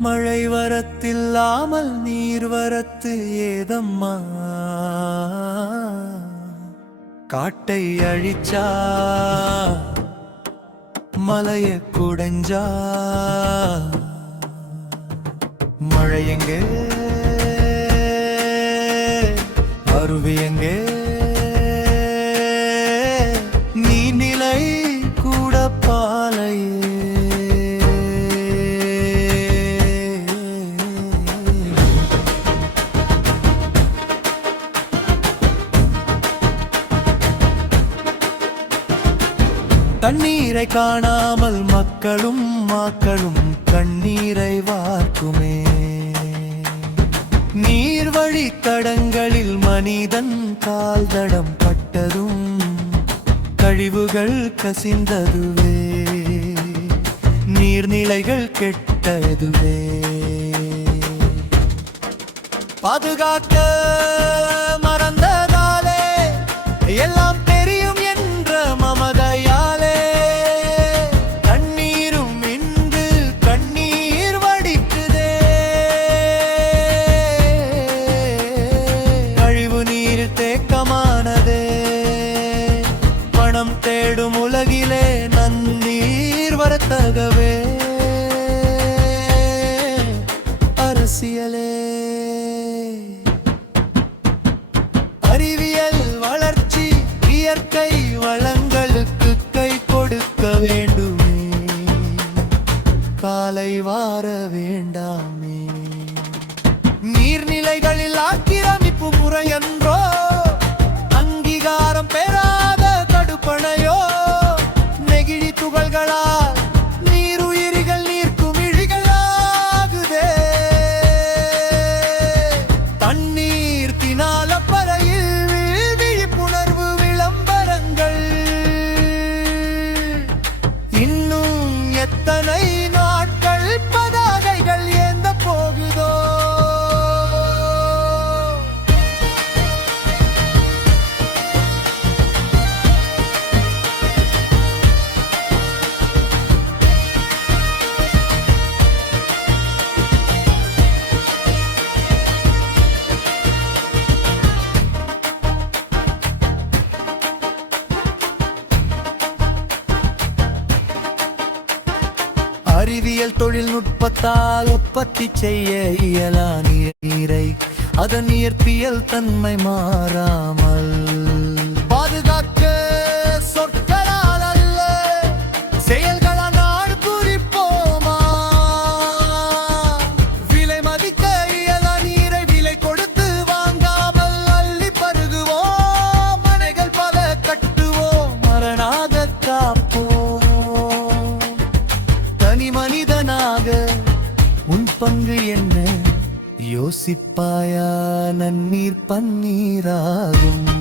மழை வரத்தில்லாமல் நீர் வரத்து ஏதம்மா, காட்டை அழிச்சா மலைய குடைஞ்சா மழை எங்கே அருவி எங்கே நீர்நிலை கூட பாலையே தண்ணீரை காணாமல் மக்களும் மாக்களும் கண்ணீரை வார்க்குமே. நீர்வழி தடங்களில் மனிதன் கால் தடம் பட்டதும் கழிவுகள் கசிந்ததுவே, நீர்நிலைகள் கெட்டதுவே. பாதுகாக்க மறந்ததாலே எல்லாம் தெரியும் என்ற மமதையாலே தண்ணீரும் இன்று கண்ணீர் வடிக்குதே. கழிவு நீர் தேக்கமானதே, பணம் தேடும் உலகிலே நன்னீர் வரத்தகவே. அரசியலே அறிவியல் வளர்ச்சி இயற்கை வளங்களுக்கு கை கொடுக்க வேண்டுமே, காலை வார வேண்டாமே. நீர்நிலைகளில் ஆக்கிரமிப்பு முறை என்றோ அங்கீகாரம் பெறாத தடுப்பணையோ, நெகிழி துகள்களால் நீருயிரிகள் நீர்க்குமிழிகளாகுதே. தண்ணீர் தினால பறையில் விழிப்புணர்வு விளம்பரங்கள் இன்னும் எத்தனை நாட்கள் பதாகைகள் ஏந்த போகுதோ. அறிவியல் தொழில்நுட்பத்தால் உற்பத்தி செய்ய இயலா நீரை அதன் இயற்பியல் தன்மை மாறாமல் பாதுகாக்க சொற்களால் அல்ல செயல்களால் நாடு குறிப்போமா. விலை மதிக்க இயலா நீரை விலை கொடுத்து வாங்காமல் அள்ளி பருகுவோம். மனைகள் பல கட்டுவோம், மரணாக காப்போம். தனி மனிதனாக உன் பங்கு என்ன யோசிப்பாயா? நன்னீர் பன்னீராகும்.